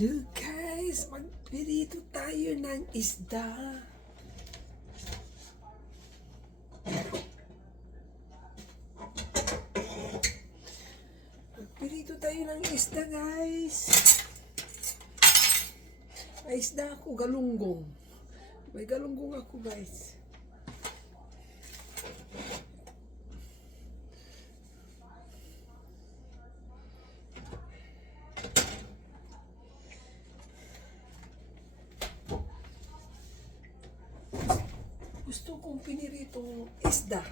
Hello guys! Magpirito tayo ng isda. Magpirito tayo ng isda guys. May isda ako, galunggong. May galunggong ako guys. Gusto kong piniritong isda.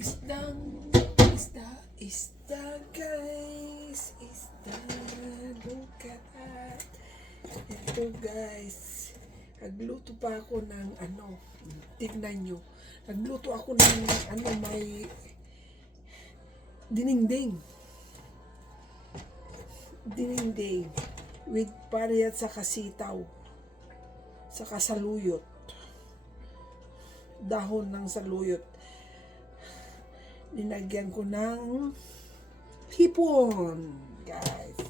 Isda guys. Isda. Look at that. Ito guys. Nagluto pa ako ng tignan nyo. Nagluto ako ng may dinengdeng with pariyat sa kasitaw sa saluyot, dahon ng saluyot. Linagyan ko ng hipon guys.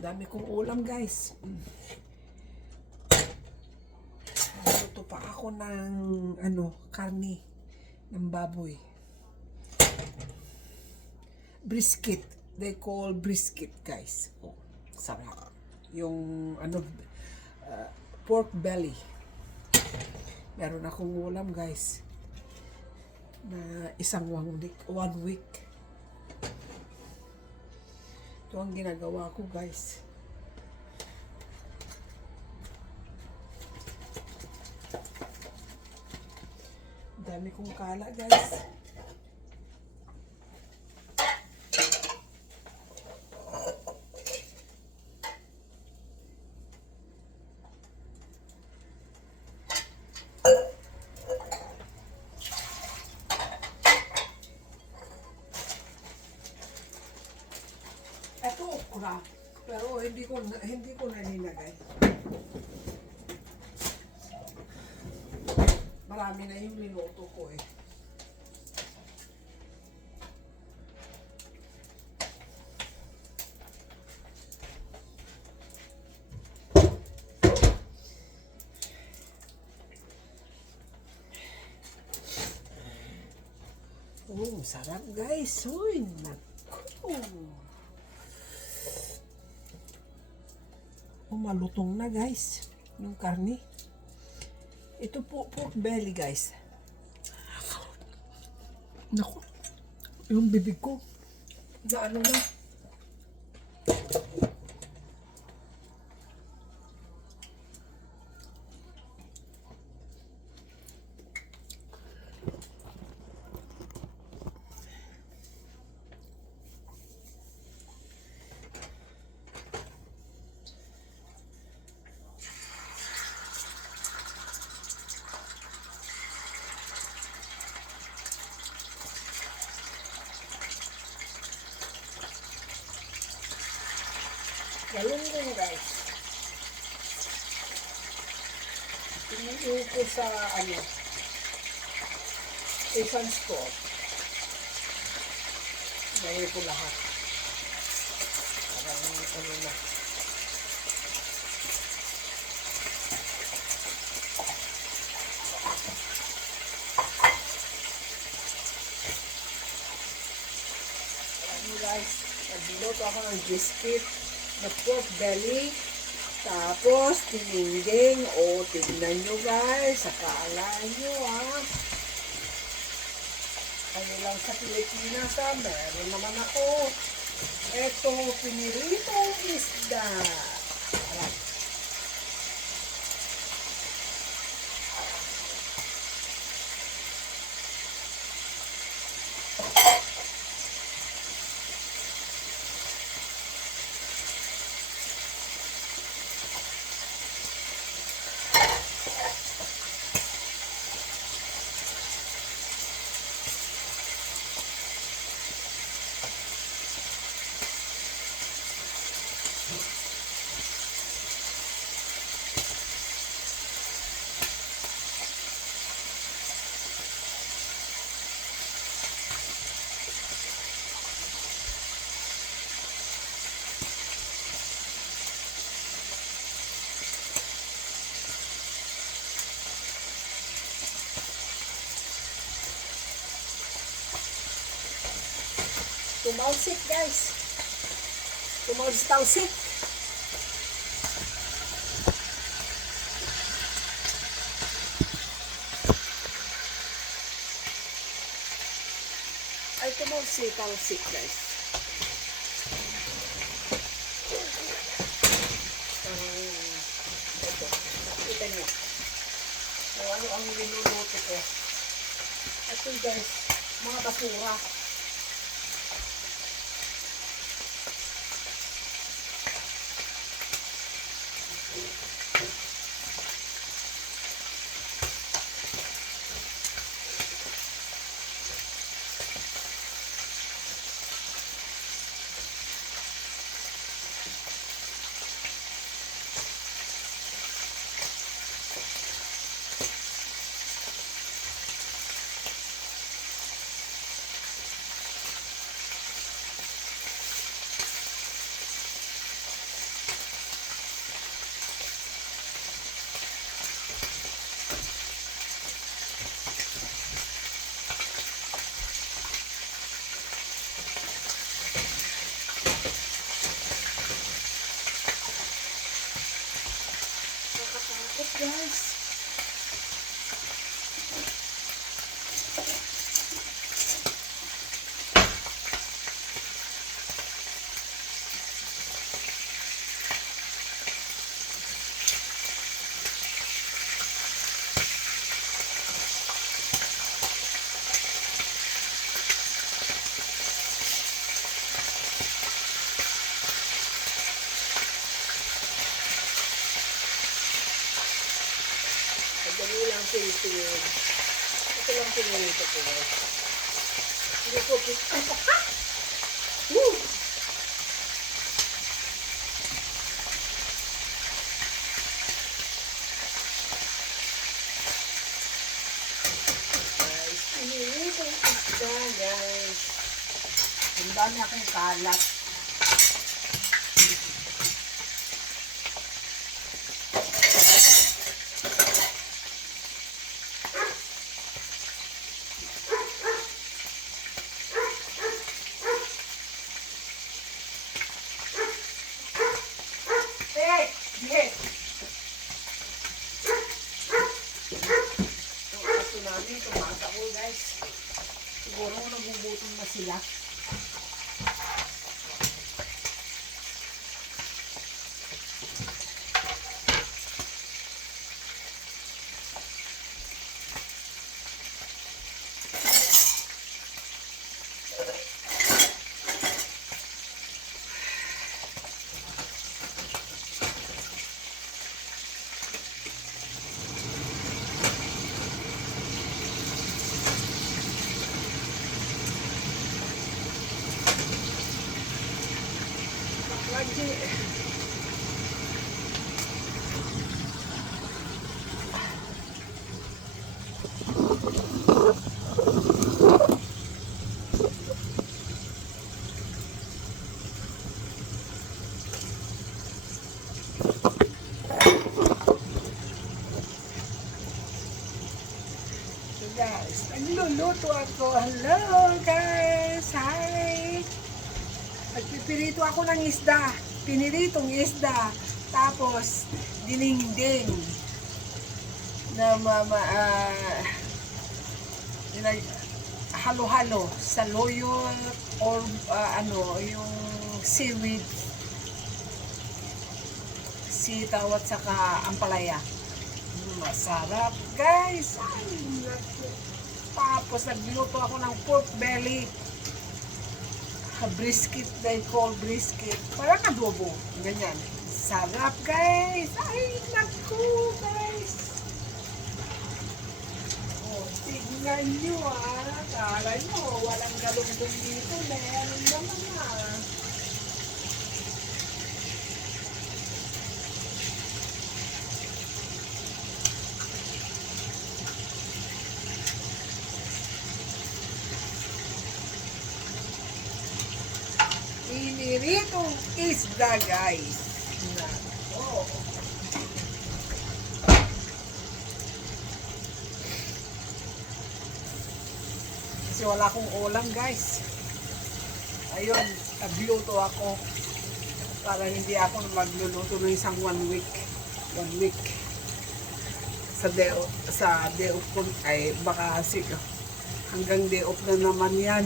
Dami kong ulam guys. Nagluto pa ako ng karne ng baboy, brisket. They call brisket guys. Oh, sarap. Yung pork belly. Meron akong ulam guys na isang 1 week. Ito ang ginagawa ko guys. Dami kong kala guys. Ito okra, pero hindi ko naninagay. Marami na yung niluto ko eh. Oh, sarap guys. Uy, naku. Malutong na guys yung karne. Ito po pork belly guys. Naku, yung bibig ko na na. Galunggong guys. Tinigil ko sa isang store. Lagay ko lahat. Parang na. Alam guys, nagluto ako ng biscuit na pork belly, tapos tininding. O, tignan nyo guys, akala nyo ano lang sa Pilipinas meron naman ako eto piniritong isda. Tumalsik guys. Tumalsik. Ay tumalsik guys. Ito. Kita niyo. Ano ang linuluto ko. Ito guys. Mga basura. Guys. Dali lang pinipin. Ito lang pinilito ko guys. Hindi ko pinipin. Woo! Guys, pinilito yung isda guys. Ang dami akong kalat. Tumaas ako guys. Siguro nagugutom na sila. Lagi. Guys, nagluluto ako. Hello guys! Hi! Nagpipirito ako ng isda. Piniritong isda. Tapos, dinengdeng na halo-halo sa loyo or yung seaweed, sitaw at saka ampalaya. Masarap guys. Ay, tapos nagluto ako ng pork belly. Brisket, they call brisket. Parang adobo. Ganyan. Sarap guys. Ay, naku guys. Oh, tignan nyo Kala nyo, walang galunggong dito. Meron naman Piniritong isda guys. Oh. Kasi wala akong ulam guys. ayun, nabiuto ako para hindi ako magluluto ng isang 1 week. 1 week. Sa day off ko ay baka hanggang day off na naman yan.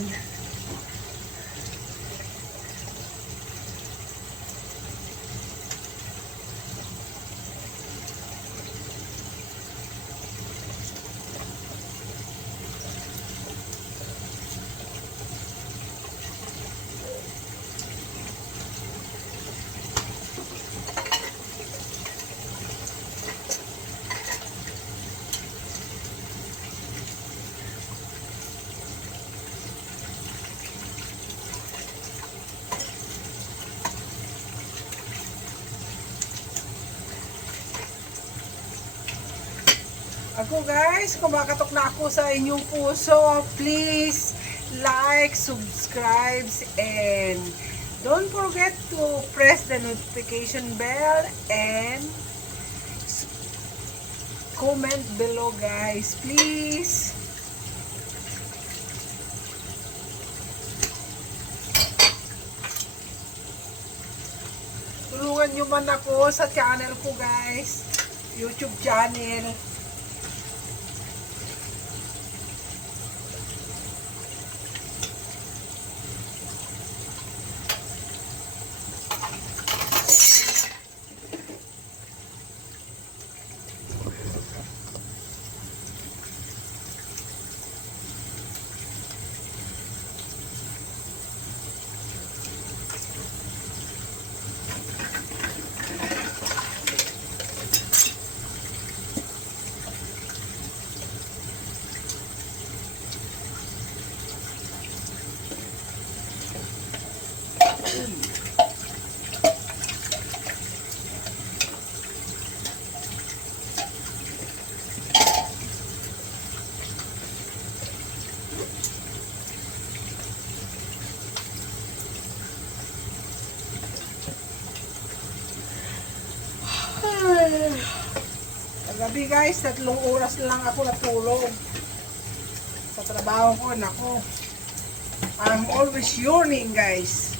Ako guys, kumakatok na ako sa inyong puso. Please like, subscribe, and don't forget to press the notification bell and comment below guys. Please. Tulungan nyo man ako sa channel ko guys. YouTube channel. Kagabi guys, 3 oras lang ako natulog sa trabaho ko. Nako, I'm always yawning guys.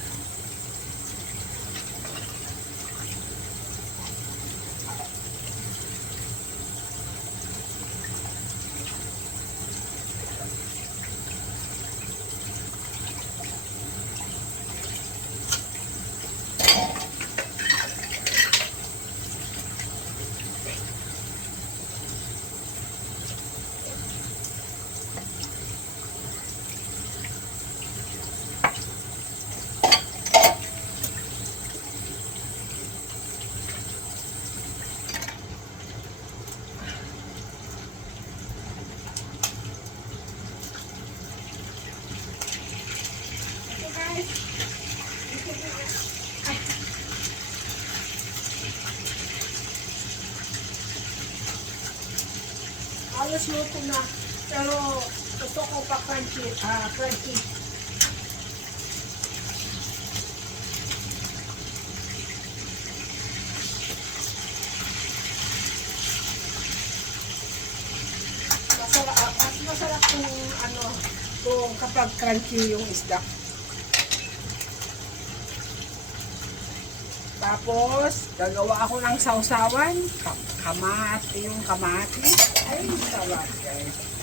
Halos luto na, pero gusto ko pa crunchy. Crunchy. Mas masarap kung kapag crunchy yung isda. Tapos, gagawa ako ng sausawan. Yung kamati. Ay, sarap guys.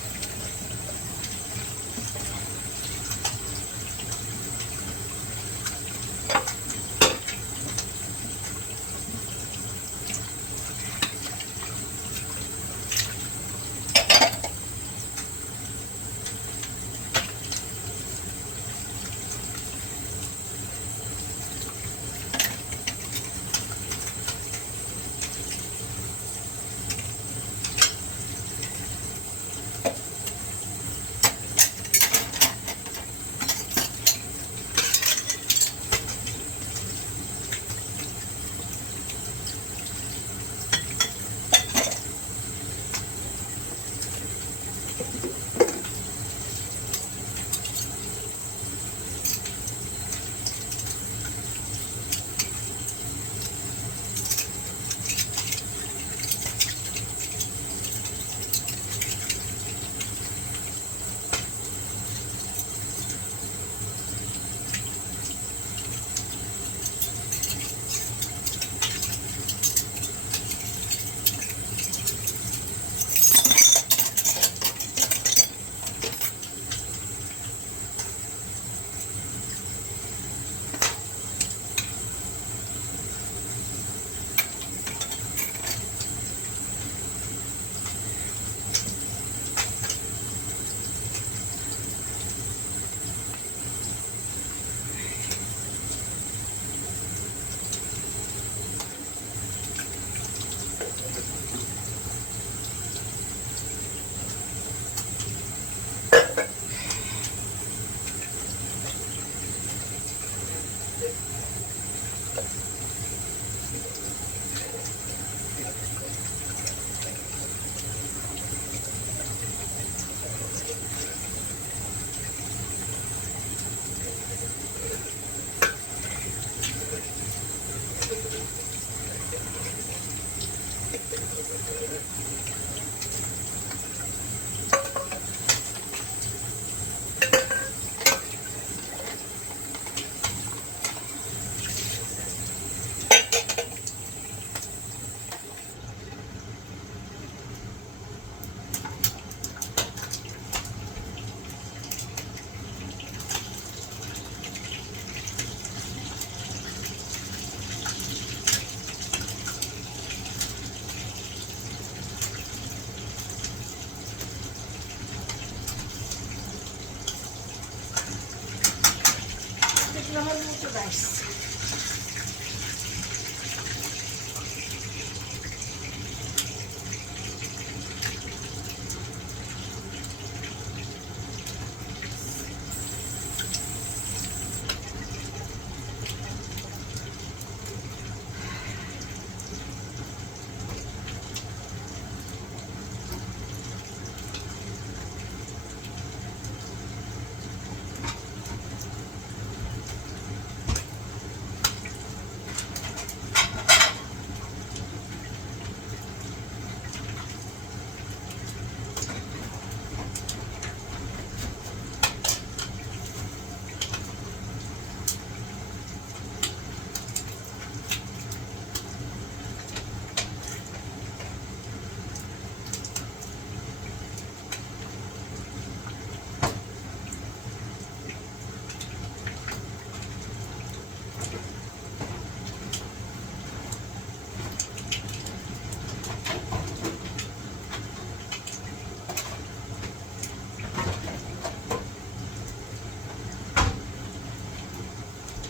na maluto guys.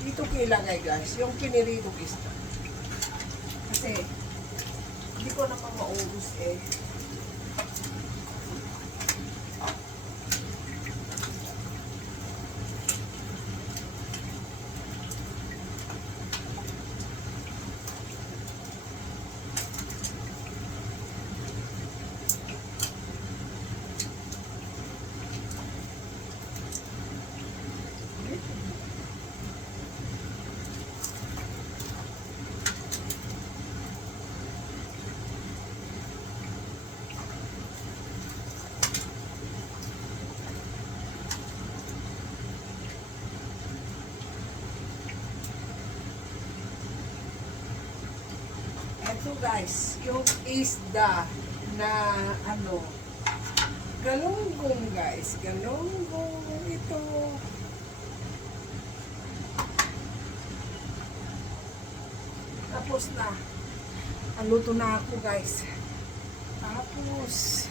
Dito ko ilagay guys, yung piniritong isda. Kasi, hindi ko na pa maubos eh. Ito guys, yung isda na ano, galunggong guys, galunggong ito. Tapos na, aluto na ako guys. Tapos,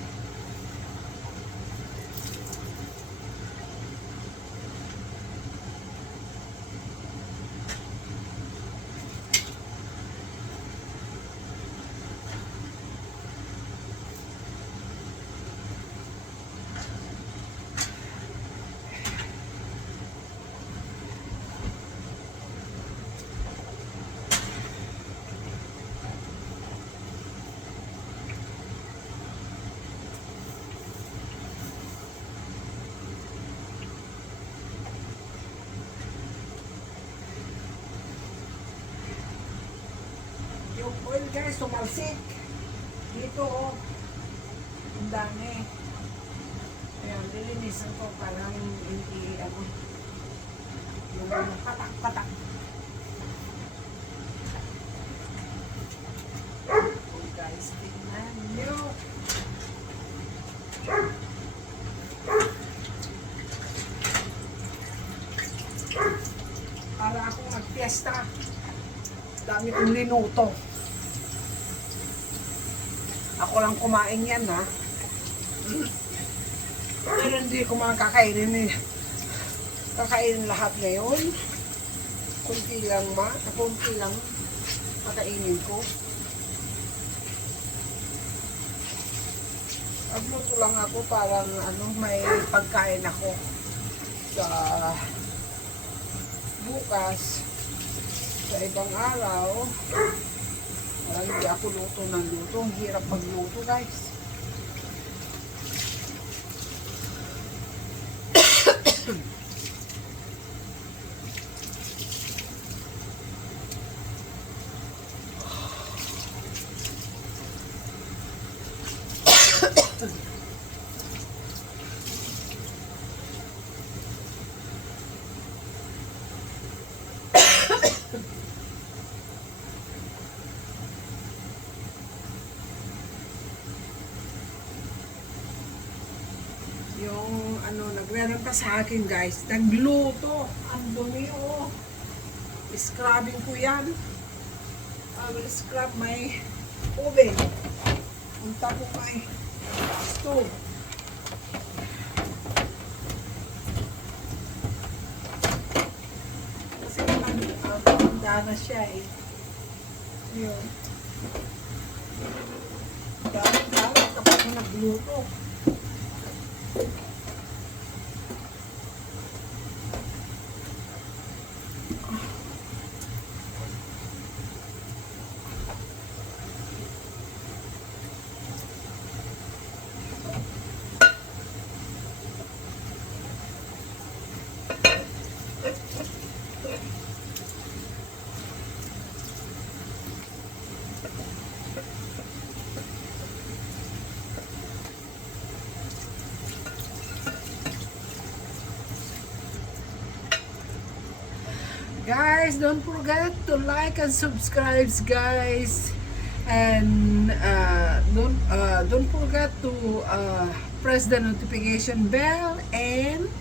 yung oil guys, sumalsik. Dito oh, ang dami. Ayan, lilinisan ko parang hindi ano, yung patak-patak. Oh guys, tingnan nyo. Para akong magpiesta. Dami kong linuto. Ako lang kumain yan ha. Pero hindi ko makakainin eh. Kakainin lahat ngayon. Kunti lang kunti lang kakainin ko. Agluto lang ako parang ano, may pagkain ako sa bukas, sa ibang araw. Parang hindi ako luto ng luto. Ang hirap magluto guys. Yung ano, nagre-renta sa akin guys, nagluto. Ang dumi oh. Scrubbing ko yan. I will scrub my oven. Punta ko kay stove. Wala na siya eh. Yun. Dapat kapag nagluto. Guys, don't forget to like and subscribe, guys, and don't forget to press the notification bell and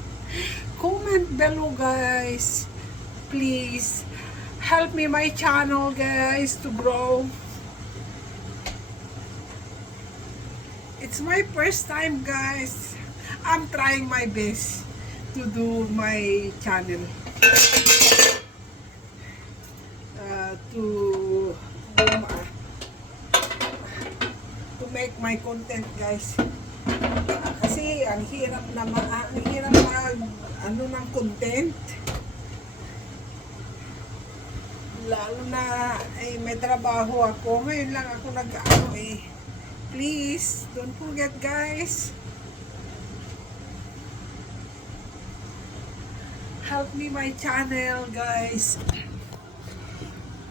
comment below, guys. Please help me my channel, guys, to grow. It's my first time, guys. I'm trying my best to do my channel. To make my content, guys. Kasi ang hirap na ano ng content. Lalo na may trabaho ako. Ngayon lang ako nag-ano eh. Please, don't forget, guys. Help me my channel, guys.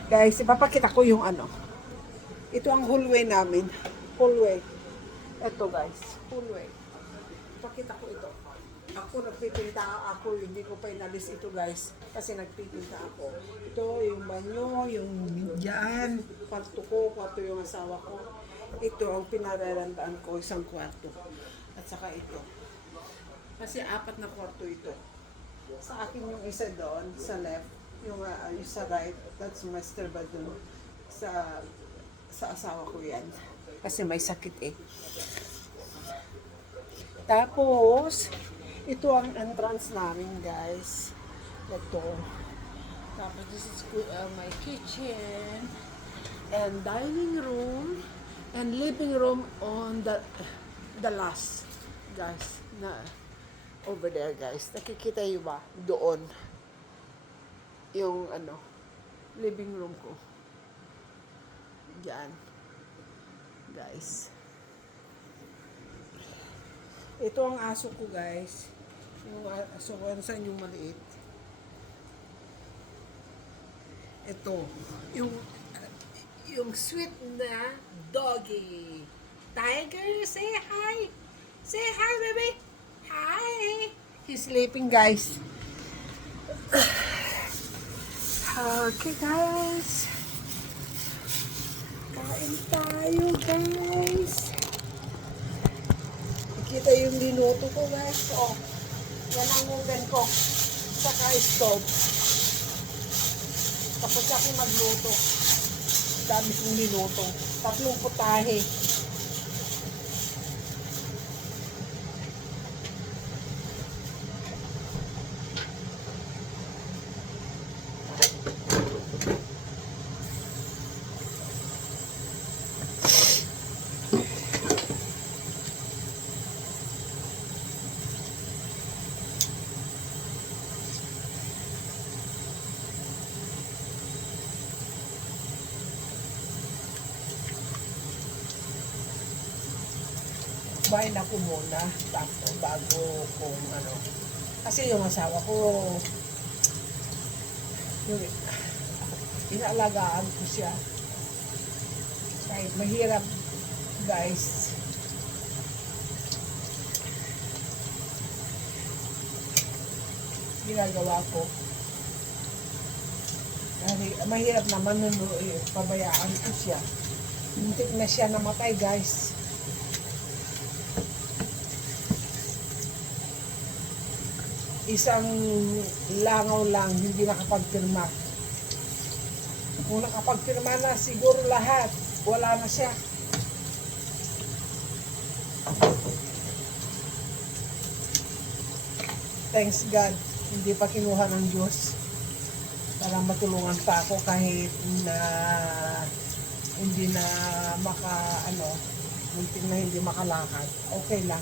Guys, ipapakita ko yung ano. Ito ang hallway namin. Hallway. Ito, guys. Hallway. Ipakita ko ito. Ako nagpipinta ako. Hindi ko pa inalis ito, guys. Kasi nagpipinta ako. Ito yung banyo, yung dyan. Kwarto ko, kwarto yung asawa ko. Ito ang pinararandaan ko, isang kwarto. At saka ito. Kasi 4 na kwarto ito. Sa akin yung isa doon, sa left. Yung sa right, that's master bedroom. Sa asawa ko yan. Kasi may sakit eh. Tapos, ito ang entrance namin, guys. Ito. Tapos, this is my kitchen. And dining room. And living room on the last, guys. Na over there, guys. Nakikita nyo ba? Doon. Yung ano, living room ko. Diyan. Guys. Ito ang aso ko, guys. Yung aso ko, saan yung maliit. Ito. Yung sweet na doggy. Tiger, say hi. Say hi, baby. Hi. He's sleeping, guys. Okay, guys. Kain tayo, guys. Nakita yung linuto ko, guys. Oh, yan ang oven ko. Saka stove. Tapos ako magluto. Dami kong linuto. 3 putahe. Bahay na ko muna bago kung ano. Kasi yung asawa ko, yung inaalagaan ko siya. Kahit mahirap, guys. Ginagawa ko. Mahirap naman nun, pabayaan ko siya. Muntik na siya namatay, guys. Isang langaw lang, hindi nakapagpirma. Kung nakapagpirma na, siguro lahat, wala na siya. Thanks God, hindi pa kinuha ng Diyos. para matulungan pa ako kahit na hindi na munting na hindi makalakad. Okay lang.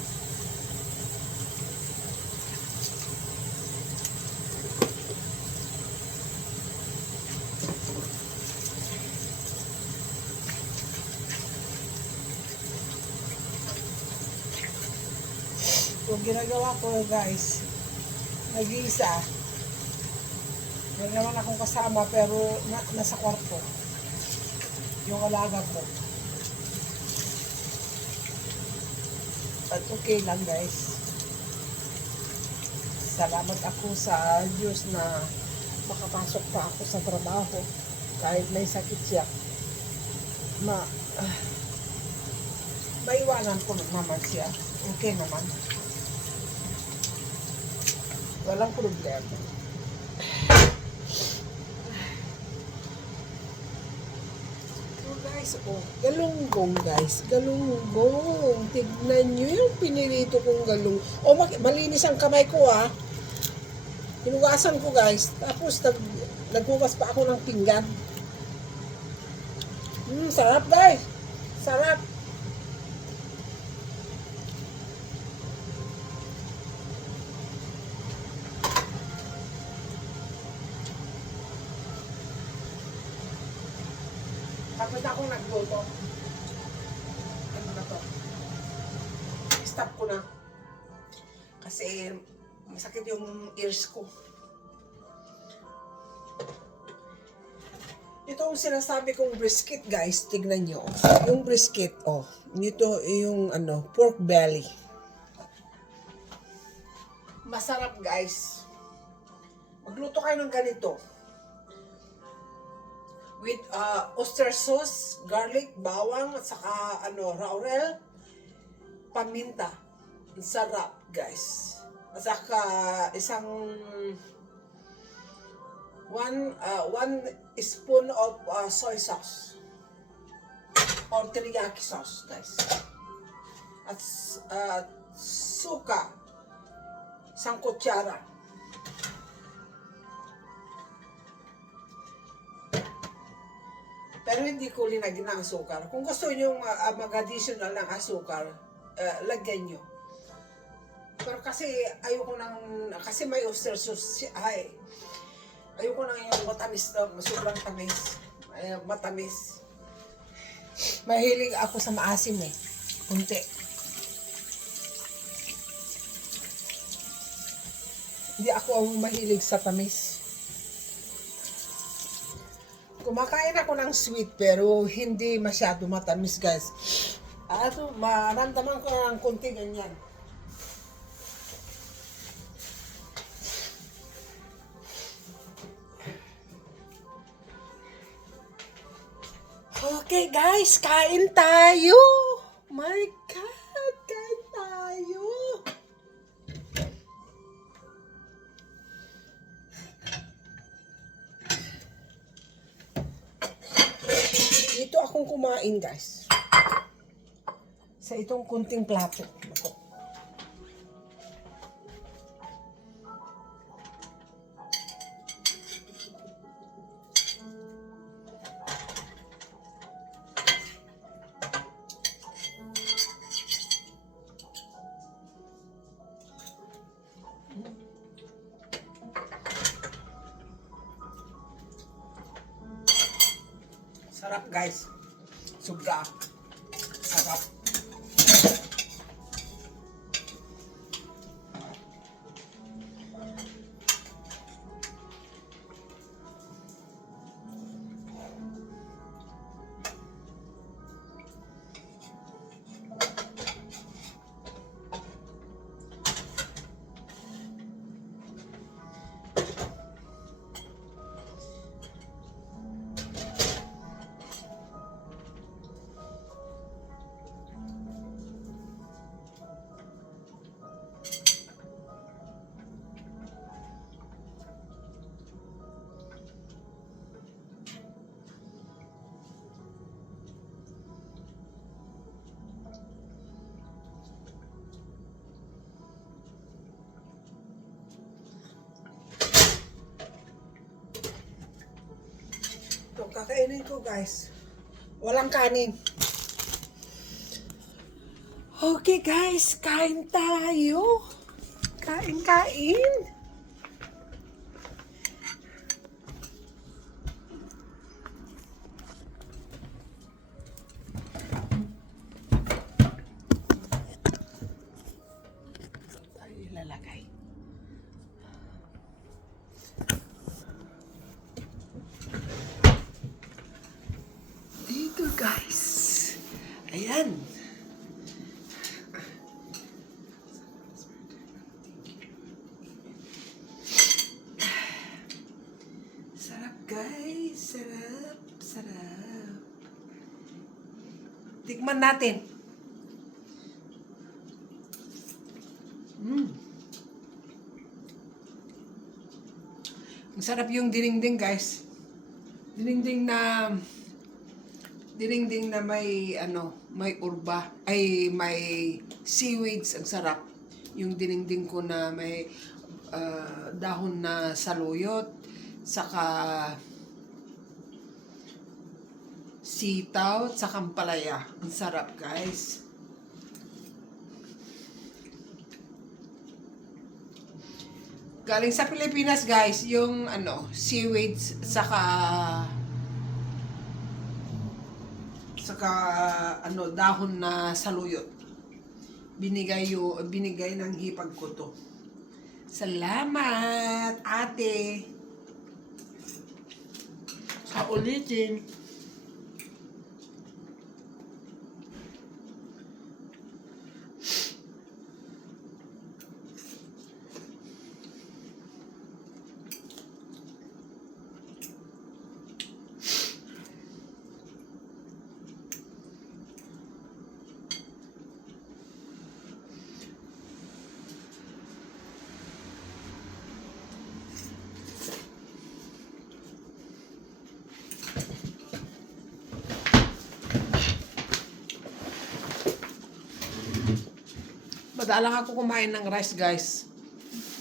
So, ginagawa ko guys, nag-iisa. Meron naman akong kasama pero nasa kwarto. Yung alaga ko. But okay lang guys. Salamat ako sa Diyos na makapasok pa ako sa trabaho. Kahit may sakit siya. Maiwanan ko naman siya. Okay naman. Walang problema. So guys, galunggong guys. Galunggong. Tignan nyo yung pinirito kong galunggong. Malinis ang kamay ko Hinugasan ko guys. Tapos naghugas pa ako ng pinggan. Sarap guys. Sarap. Tapos ako nagluto. Ano na to? Stop ko na. Kasi masakit yung ears ko. Ito ang sinasabi kong brisket guys. Tignan nyo. Yung brisket, ito yung pork belly. Masarap guys. Magluto kayo ng ganito. With oyster sauce, garlic, bawang, at saka laurel, paminta. Sarap, guys. At saka one spoon of soy sauce or teriyaki sauce, guys. At suka, isang kutsara. Pero hindi ko linagyan ng asukar. Kung gusto nyo mag-additional ng asukar, lagyan nyo. Pero kasi kasi may oyster sauce. Ayoko nang yung matamis na, sobrang tamis. Matamis. Mahilig ako sa maasim Kunti. Hindi ako mahilig sa tamis. Kumakain ako ng sweet pero hindi masyado matamis guys. Maramdaman ko ng kunti ganyan. Okay guys, kain tayo. My God, kain tayo. Dito akong kumain guys. Sa itong kunting plato. Ito. Sarap guys. Sobra. Sarap. Ito, kakainin ko guys. Walang kanin. Okay guys, kain tayo. Kain. Tayo ilalagay. Dito guys. Ayan. Sarap guys. Sarap. Tikman natin. Ang sarap yung dinengdeng guys. Dinengdeng na may may urba, ay may seaweeds, ang sarap. Yung dinengdeng ko na may dahon na saluyot, saka sitaw, saka ampalaya. Ang sarap guys. Galing sa Pilipinas guys, yung seaweeds, saka dahon na saluyot. Binigay ng hipag ko to. Salamat, ate. Sa ulitin. Madalang ako kumain ng rice, guys.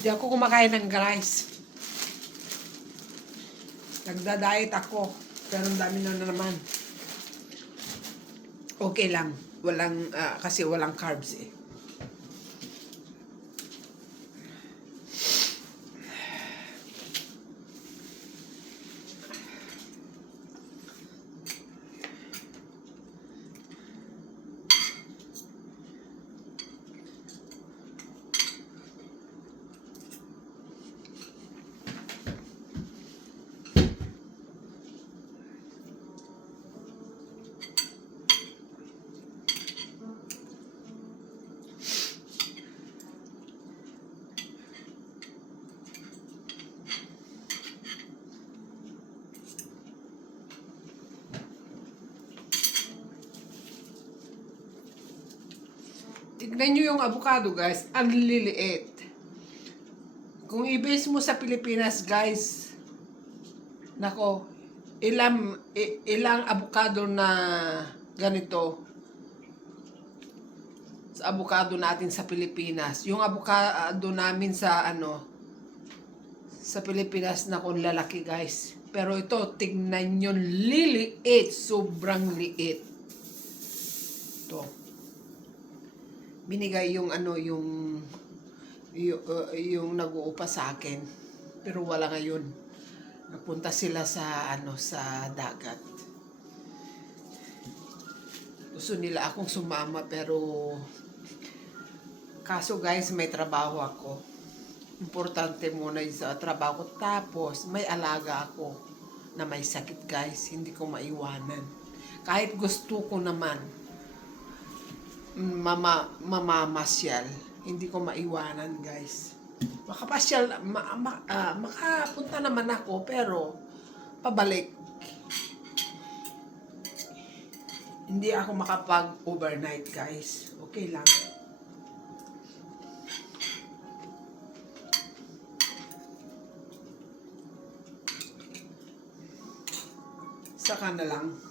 Hindi ako kumakain ng rice. Nagda-diet ako. Pero ang dami na naman. Okay lang. Kasi walang carbs eh. Tignan nyo yung avocado, guys. Ang liliit. Kung i-base mo sa Pilipinas, guys, nako, ilang avocado na ganito sa avocado natin sa Pilipinas. Yung avocado namin sa sa Pilipinas, nako, lalaki, guys. Pero ito, tignan nyo, liliit. Sobrang liit. Ito. Binigay yung yung nag-uupa sa akin, pero wala ngayon. Napunta sila sa sa dagat. Gusto nila akong sumama, pero kaso guys, may trabaho ako. Importante muna yung sa trabaho ko. Tapos may alaga ako na may sakit, guys. Hindi ko maiwanan. Kahit gusto ko naman mamamasyal, hindi ko maiwanan, guys. Makapasyal, makapunta naman ako, pero pabalik. Hindi ako makapag-overnight, guys. Okay lang. Saka na lang.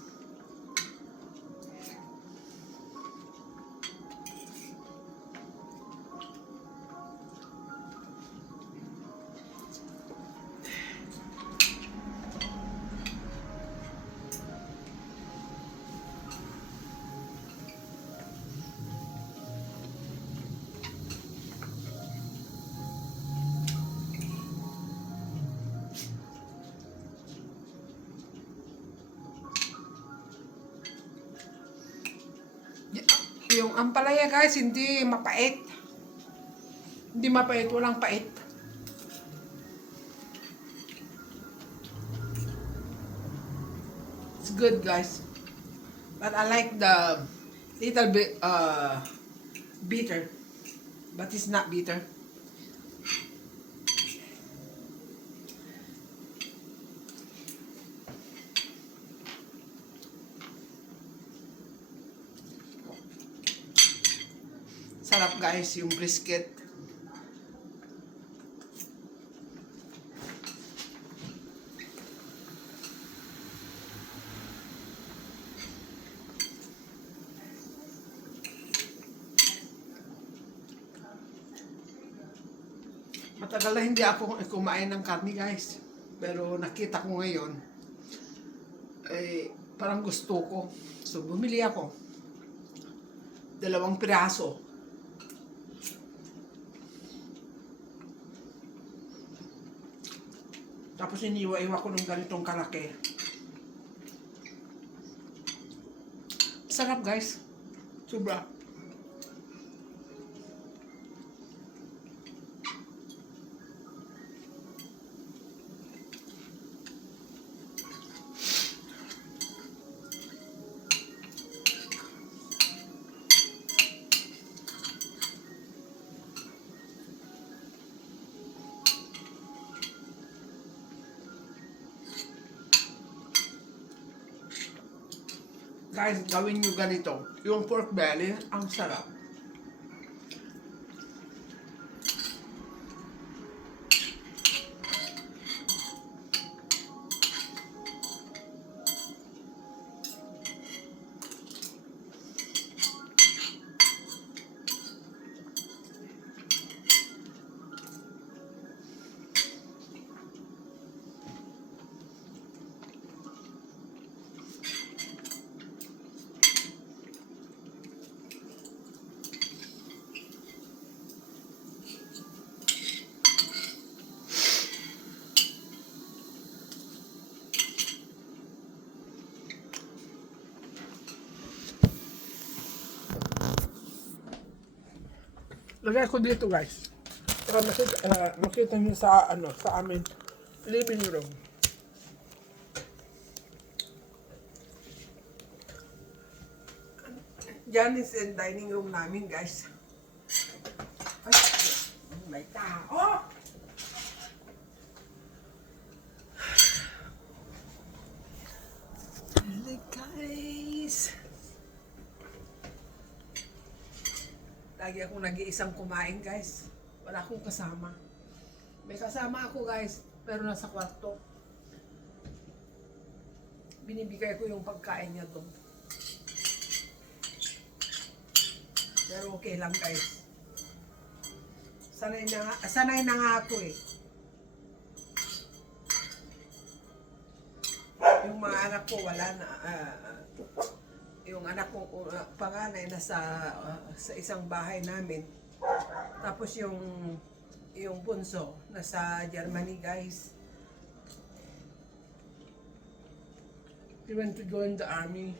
Yung ampalaya guys, hindi mapait. Hindi mapait, walang pait. It's good guys. But I like the little bit bitter. But it's not bitter. Sarap guys yung brisket. Matagal na hindi ako kumain ng karne guys. Pero nakita ko ngayon, parang gusto ko. So bumili ako. 2 piraso. Tapos iniwa-iwa ko ng ganitong kalaki. Sarap guys. Sobra. Guys, gawin nyo ganito. Yung pork belly, ang sarap. Lagay ko dito guys. Para makita nyo sa sa amin living room. Diyan is the dining room namin guys. Ay, may tao! Hello guys! Lagi akong nag-iisang kumain guys. Wala akong kasama. May kasama ako guys, pero nasa kwarto. Binibigay ko yung pagkain niya doon. Pero okay lang guys. Sanay na nga ako eh. Yung mga anak ko wala na. Yung anak kong panganay nasa sa isang bahay namin. Tapos yung bunso nasa Germany guys. He went to join the army.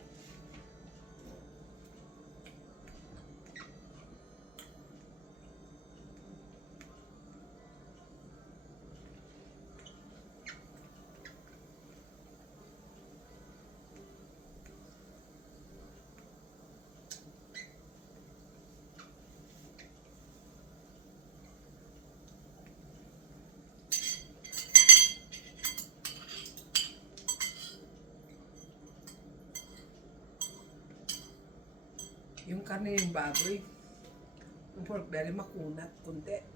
Yung karne yung baboy, yung pork belly makunat, kunti.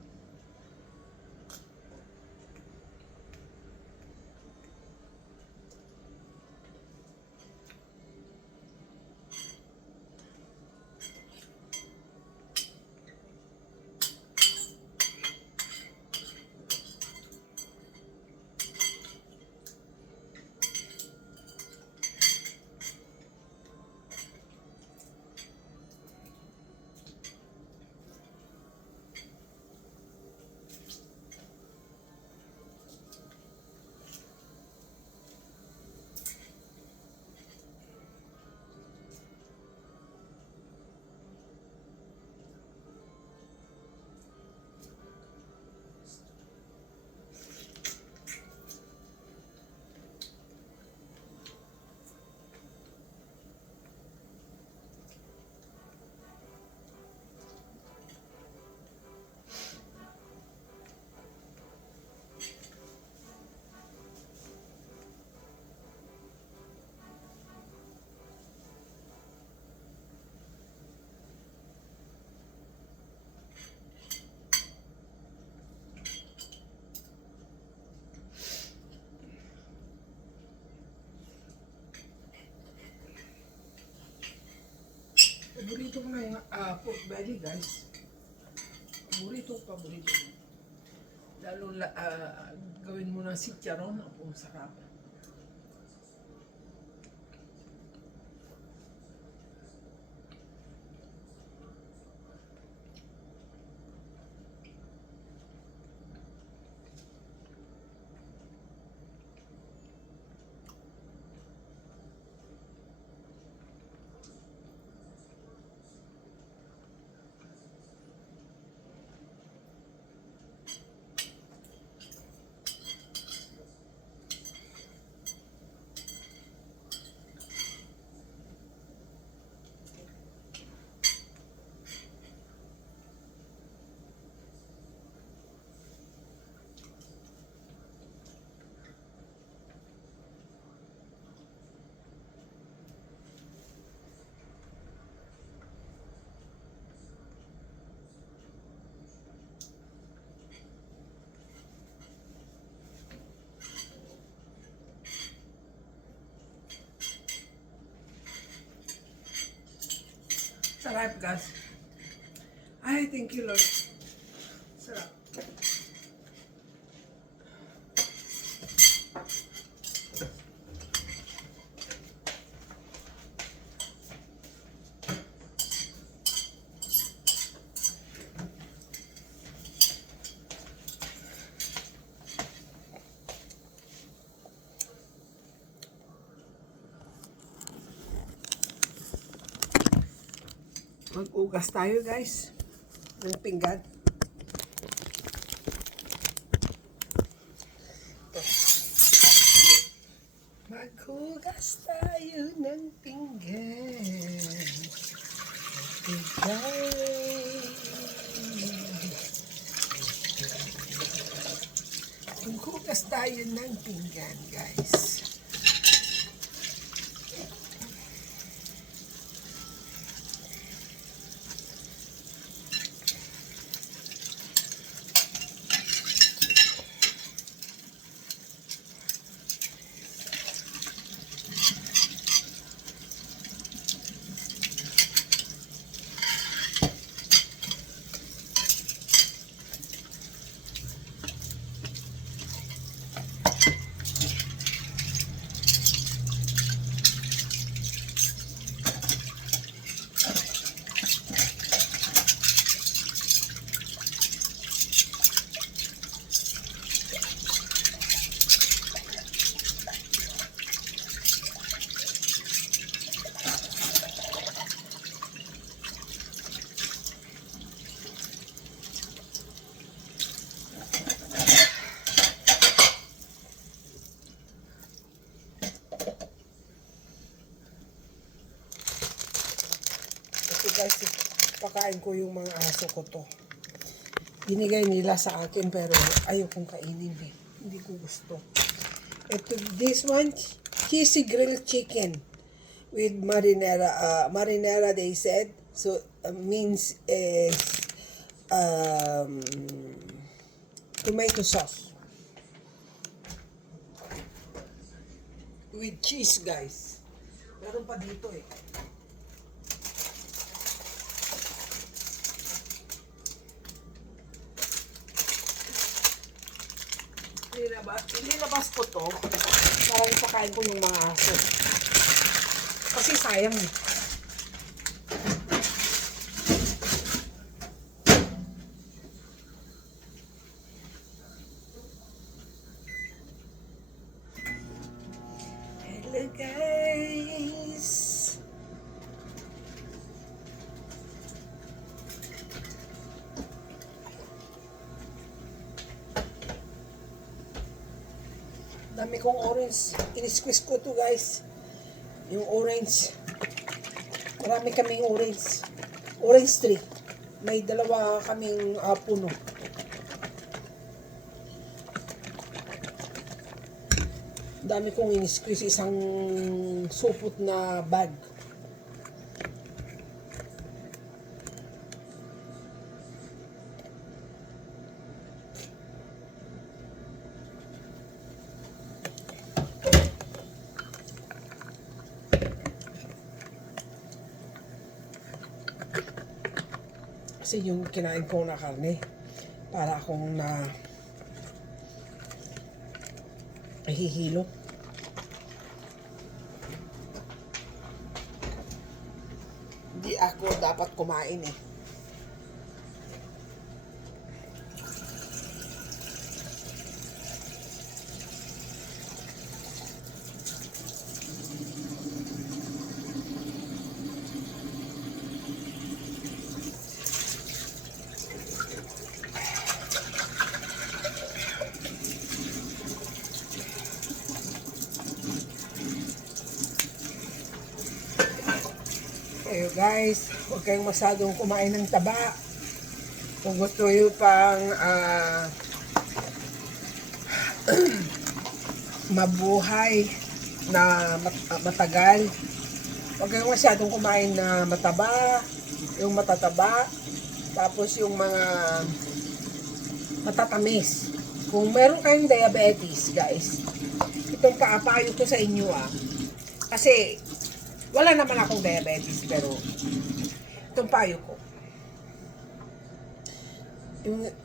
Paborito ko na yung pork belly, guys. Paborito. Lalo gawin mo ng sitcharon, ang sarap. Sarap, guys. Ay, thank you, Lord. Sarap. Mag-ugas tayo, guys, ng pinggan. Mag-ugas tayo ng pinggan. Mag-ugas tayo ng pinggan, guys. Guys, pakain ko yung mga aso ko to. Binigay nila sa akin pero ayaw kong kainin eh. Hindi ko gusto. Ito, this one, cheesy grilled chicken with marinara. Marinara they said. So, means is tomato sauce. With cheese, guys. Meron pa dito eh. Nilabas ko to para ipakain ko yung mga aso. Kasi sayang eh. Hello, guys! Dami kong orange. In-squeeze ko to, guys. Yung orange. Marami kaming orange. Orange tree. May dalawa kaming puno. Dami kong in-squeeze. Isang supot na bag. Kasi yung kinain ko na karne, para akong nahihilo. Hindi ako dapat kumain eh. Ayo guys, huwag kayong masyadong kumain ng taba. Kung gusto nyo pang mabuhay na matagal, huwag kayong masyadong kumain na mataba, yung matataba, tapos yung mga matatamis. Kung meron kayong diabetes, guys, itong paapayo ko sa inyo kasi wala naman akong diabetes, pero itong payo ko.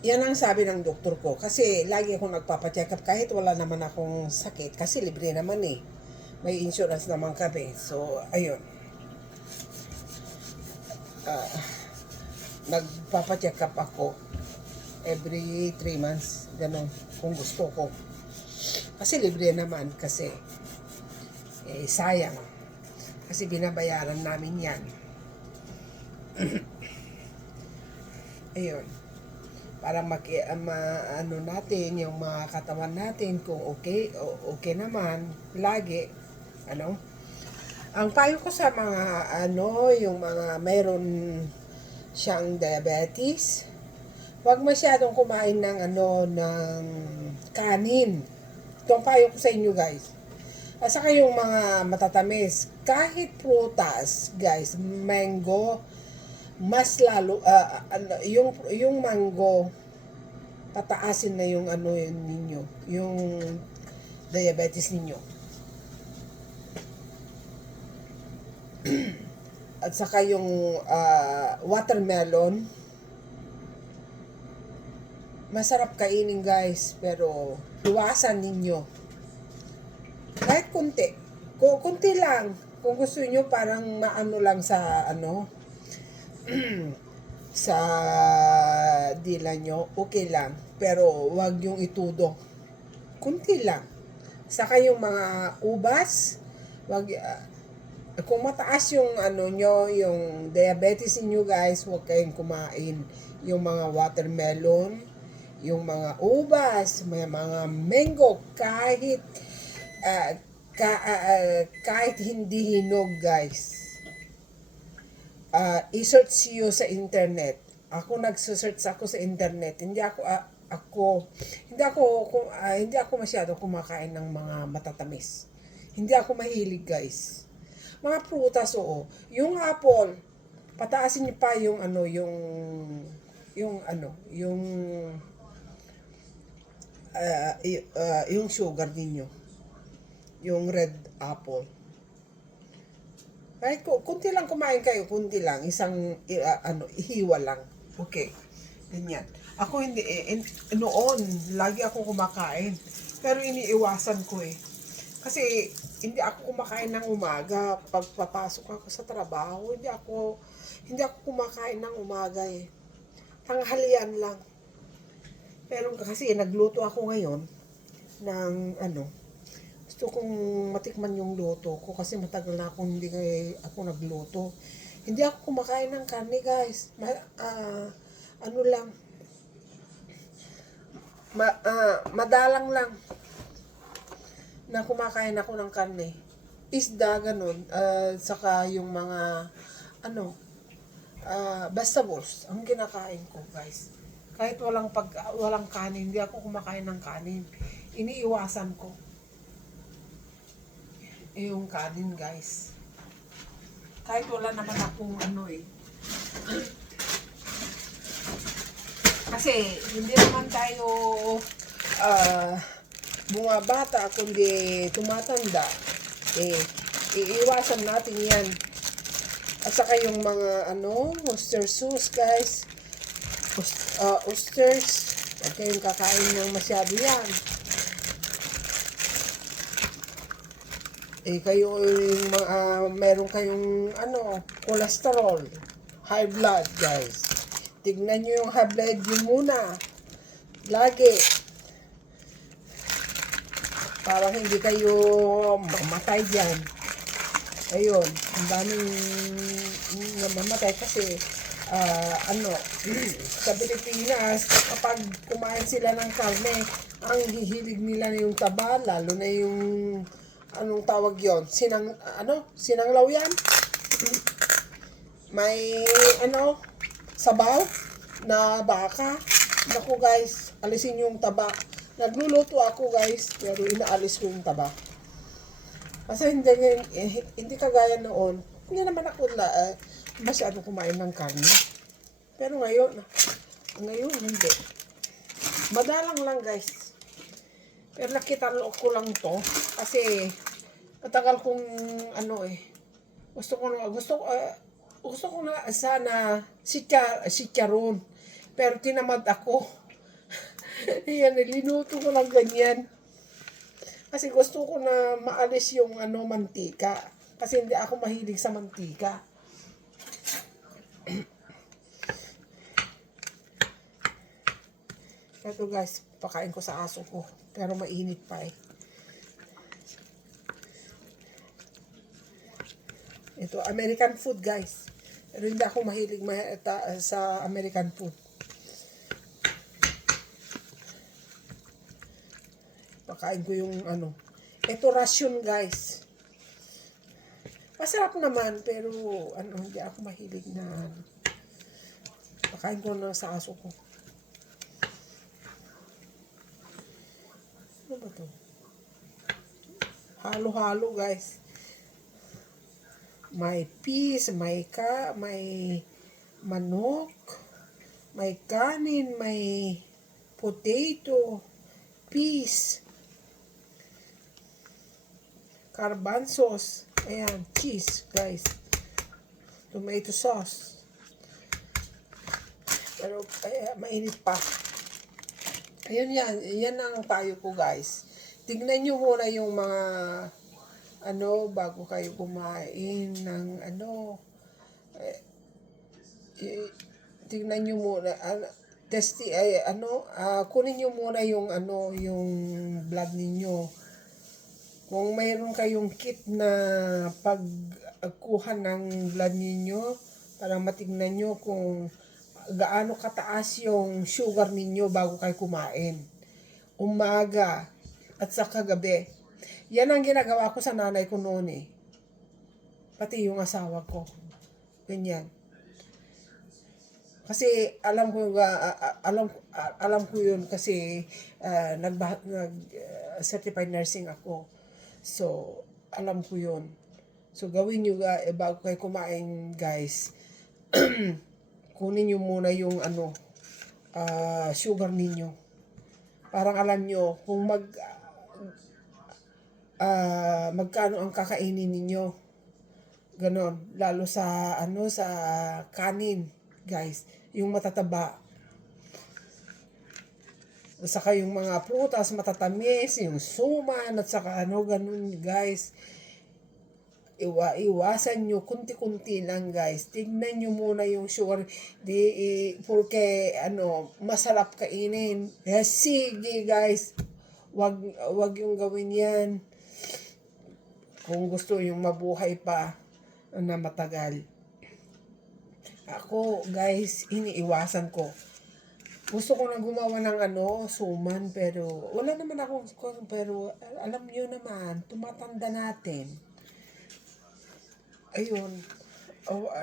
Yan ang sabi ng doktor ko. Kasi lagi akong nagpapacheck up kahit wala naman akong sakit. Kasi libre naman eh. May insurance naman kami. So, ayun. Nagpapacheck up ako every 3 months. Ganun. Kung gusto ko. Kasi libre naman. Kasi sayang. Kasi binabayaran namin yan. Ayun. Para ano natin, yung mga katawan natin, kung okay naman, lagi, ang payo ko sa mga, yung mga mayroon siyang diabetes, huwag masyadong kumain ng, ng kanin. Ito ang payo ko sa inyo, guys. At saka yung mga matatamis, kahit prutas, guys, mango, mas lalo, yung mango, pataasin na yung yun ninyo, yung diabetes ninyo. At saka yung watermelon, masarap kainin, guys, pero iwasan ninyo. Kahit kunti. Kunti lang. Kung gusto niyo parang maano lang sa sa dila nyo, okay lang. Pero wag yung itudo. Kunti lang. Saka yung mga ubas, wag kung mataas yung nyo, yung diabetes niyo, guys, wag kayong kumain. Yung mga watermelon, yung mga ubas, may mga mango, kahit kahit hindi hinog, guys. I-search niyo sa internet. Ako nagse-search ako sa internet. Hindi ako masyado kumakain ng mga matatamis. Hindi ako mahilig, guys. Mga prutas, oo. Yung apple, pataasin niyo pa yung yung sugar ninyo. Yung red apple. Kahit kunti lang kumain kayo, kunti lang, isang ihiwa lang. Okay. Ganyan. Ako hindi noon lagi ako kumakain. Pero iniiwasan ko eh. Kasi hindi ako kumakain ng umaga pag papasok ako sa trabaho. Hindi ako kumakain ng umaga eh. Tanghalian lang. Pero kasi nagluto ako ngayon ng gusto kong matikman yung luto ko kasi matagal na akong hindi ako nagluto. Hindi ako kumakain ng karne, guys. Madalang lang na kumakain ako ng karne. Isda, ganun. Saka yung mga vegetables ang kinakain ko, guys. Kahit walang kanin, hindi ako kumakain ng kanin. Iniiwasan ko yung kanin, guys. Kahit wala naman akong kasi hindi naman tayo bumabata, kundi tumatanda. Iiwasan natin yan. At saka yung mga Worcester sauce, guys. oysters. Huwag kayong kakain ng masyado yan. Kayo yung meron kayong cholesterol, high blood, guys. Tignan nyo yung high blood yun muna. Lagi. Para hindi kayo mamatay dyan. Ayun, ang daming namamatay kasi sa Pilipinas, kapag kumain sila ng karne, ang hihilig nila na yung taba, lalo na yung anong tawag yon, sinanglaw yan. May sabaw na baka. Naku guys, alisin yung taba. Nagluluto ako guys, pero inaalis ko yung taba. Kasi hindi kagaya noon. Hindi naman ako masyado kumain ng karne. Pero ngayon hindi. Madalang lang guys. Pero nakita ko lang to kasi matagal kong gusto ko na sana si Charon. Pero tinamad ako. Yan, linuto ko lang ganyan. Kasi gusto ko na maalis yung mantika. Kasi hindi ako mahilig sa mantika. Ito guys, pakain ko sa aso ko. Pero mainit pa eh. Ito, American food guys. Pero hindi ako mahilig sa American food. Pakain ko yung Ito ration guys. Masarap naman pero hindi ako mahilig na pakain ko na sa aso ko. Ano ba to? Halo-halo guys. May peas, may manok, may kanin, may potato, peas, garbanzos, ayan, cheese guys, tomato sauce. Pero mainit pa. Ayun yan ang tayo ko guys. Tignan nyo muna yung mga bago kayo kumain ng tignan nyo muna kunin nyo muna yung yung blood ninyo. Kung mayroon kayong kit na pagkuha ng blood ninyo para matignan nyo kung gaano kataas yung sugar ninyo bago kayo kumain. Umaga at saka gabi. Yan ang ginagawa ko sa nanay ko noon eh. Pati yung asawa ko. Ganyan. Kasi alam ko yun kasi nag certified nursing ako. So, alam ko yun. So, gawin nyo bago kayo kumain guys. Kunin nyo muna yung sugar ninyo. Parang alam nyo kung magkano ang kakainin ninyo. Ganon. Lalo sa sa kanin, guys. Yung matataba. At saka yung mga prutas, matatamis, yung suman, at saka ganon, guys. Iwasan nyo, kunti-kunti lang guys. Tignan nyo muna yung sugar. Porque masarap kainin. Sige guys. Wag yung gawin yan. Kung gusto yung mabuhay pa na matagal. Ako guys, iniiwasan ko. Gusto ko na gumawa ng suman, pero wala naman akong, pero alam nyo naman, tumatanda natin. Ayun,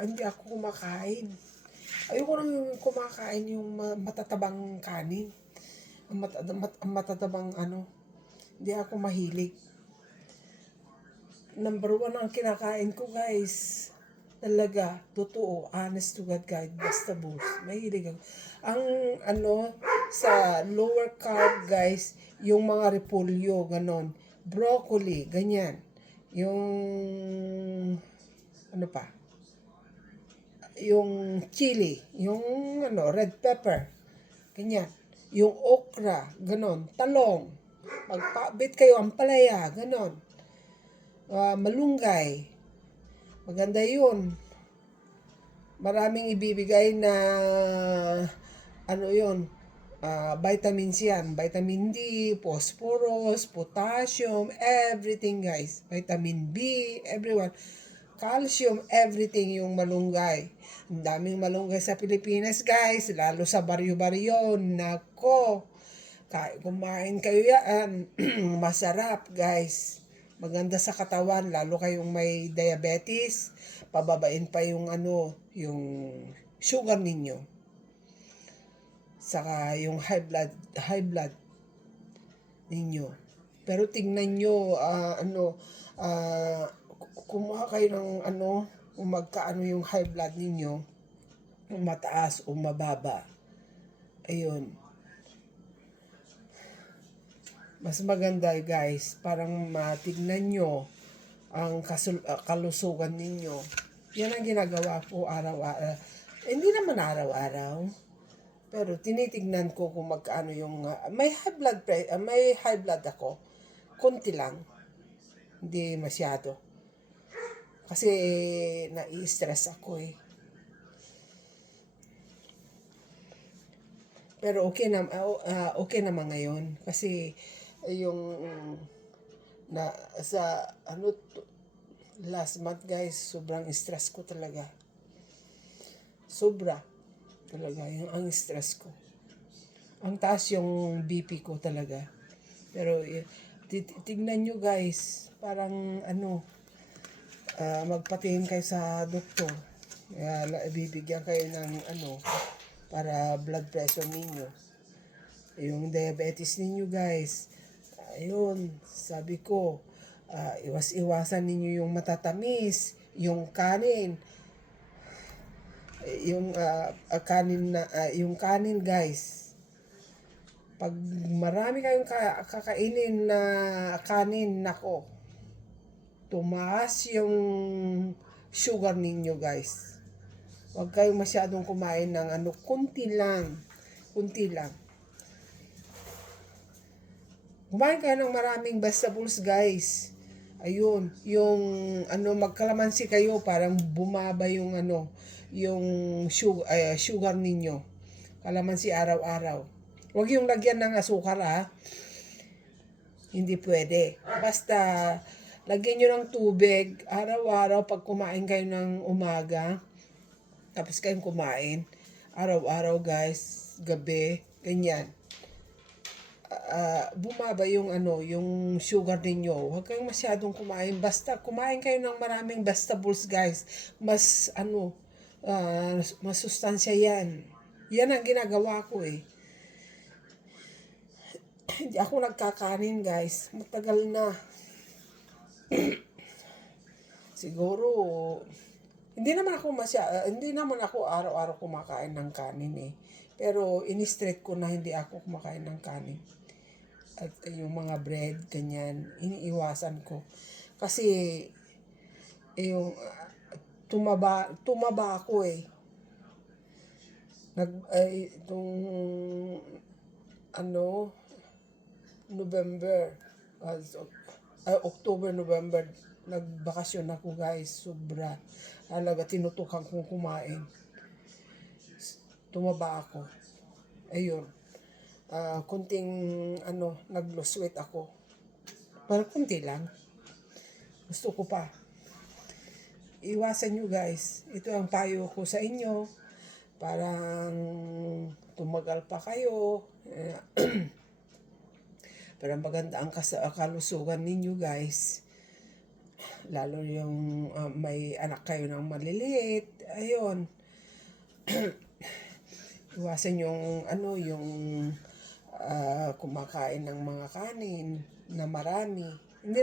hindi ako kumakain. Ayoko lang yung kumakain yung matatabang kanin. Ang matatabang hindi ako mahilig. Number 1 ang kinakain ko guys. Talaga, totoo, honest to God guys, vegetables. Mahilig ako. Ang sa lower carb guys, yung mga repolyo, ganon. Broccoli, ganyan. Yung yung chili, yung red pepper, ganyan. Yung okra, ganon, talong. Magpabit kayo ang palaya, ganon. Malunggay, maganda yun. Maraming ibibigay na yun, vitamins yan. Vitamin D, phosphorus, potassium, everything guys. Vitamin B, everyone. Calcium, everything yung malunggay. Ang daming malunggay sa Pilipinas guys, lalo sa baryo-baryo. Nako, kumain kayo yan. Masarap guys. Maganda sa katawan, lalo kayong may diabetes, pababain pa yung yung sugar ninyo. Saka yung high blood ninyo. Pero tingnan nyo, kumuha kayo ng kung magkaano yung high blood ninyo, kung mataas o mababa. Ayun. Mas maganda guys, parang matignan nyo ang kalusugan ninyo. Yan ang ginagawa ko araw-araw. Hindi naman araw-araw, pero tinitignan ko kung magkaano yung may high blood ako. Konti lang. Hindi masyado. Kasi nai-stress ako eh. Pero okay naman ngayon kasi yung sa last month guys, sobrang stress ko talaga. Sobra talaga yung ang stress ko. Ang taas yung BP ko talaga. Pero tignan nyo guys, parang magpatingin kayo sa doktor. Bibigyan kayo ng para blood pressure ninyo. Yung diabetes ninyo guys, ayun, sabi ko, iwasan ninyo yung matatamis, yung kanin, yung kanin guys. Pag marami kayong kakainin na kanin, nako, tumaas yung sugar ninyo guys. Huwag kayong masyadong kumain ng kunti lang. Kunti lang. Kumain kayo ng maraming vegetables guys. Ayun, yung magkalamansi kayo, parang bumaba yung yung sugar ninyo. Kalamansi araw-araw. Huwag yung lagyan ng asukar Hindi pwede. Basta lagyan nyo ng tubig araw-araw pag kumain kayo ng umaga. Tapos kayong kumain araw-araw guys, gabi, ganyan. Bumaba yung yung sugar ninyo. Huwag kayong masyadong kumain. Basta kumain kayo ng maraming vegetables guys. Mas masustansya yan. Yan ang ginagawa ko eh. Hindi ako nagkakanin guys. Matagal na. Siguro hindi naman ako araw-araw kumakain ng kanin eh. Pero in-straight ko na hindi ako kumakain ng kanin. At yung mga bread, ganyan, iniiwasan ko. Kasi yung tumaba ako eh. Itong November, October, November, nagbakasyon ako guys, sobra. Halaga tinutukan kong kumain. Tumaba ako. Ayun. Kunting nag-lose weight ako. Parang kunti lang. Gusto ko pa. Iwasan nyo guys. Ito ang payo ko sa inyo. Parang tumagal pa kayo. Pero maganda ang kalusugan ninyo guys. Lalo yung may anak kayo ng maliliit. Ayun. Iwasan yung yung kumakain ng mga kanin na marami. Hindi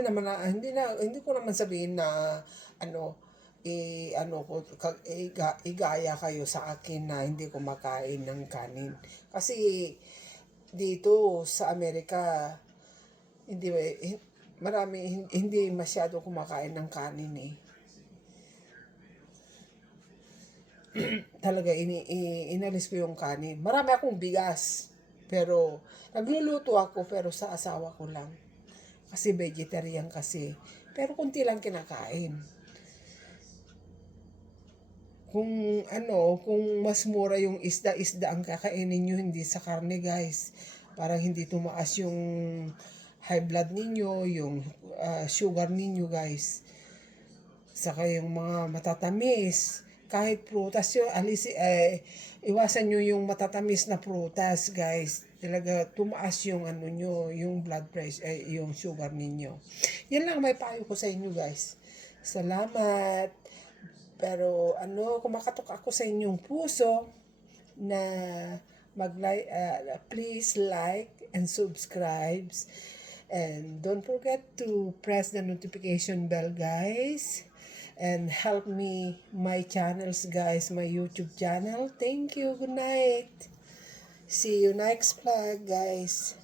ko naman sabihin na igaya kayo sa akin na hindi kumakain ng kanin. Kasi dito sa Amerika hindi masyado kumakain ng kanin eh. talaga inalis ko yung kanin. Marami akong bigas. Pero nagluluto ako pero sa asawa ko lang. Kasi vegetarian kasi. Pero kunti lang kinakain. Kung mas mura yung isda ang kakainin nyo, hindi sa karne guys. Para hindi tumaas yung high blood ninyo, yung sugar ninyo guys. Saka yung mga matatamis. Kahit prutas yun, iwasan nyo yung matatamis na prutas guys. Talaga tumaas yung nyo, yung blood pressure, yung sugar ninyo. Yan lang may payo ko sa inyo guys. Salamat. Pero kumakatok ako sa inyong puso na please like and subscribe. And don't forget to press the notification bell, guys. And help me, my channels, guys, my YouTube channel. Thank you. Good night. See you next vlog, guys.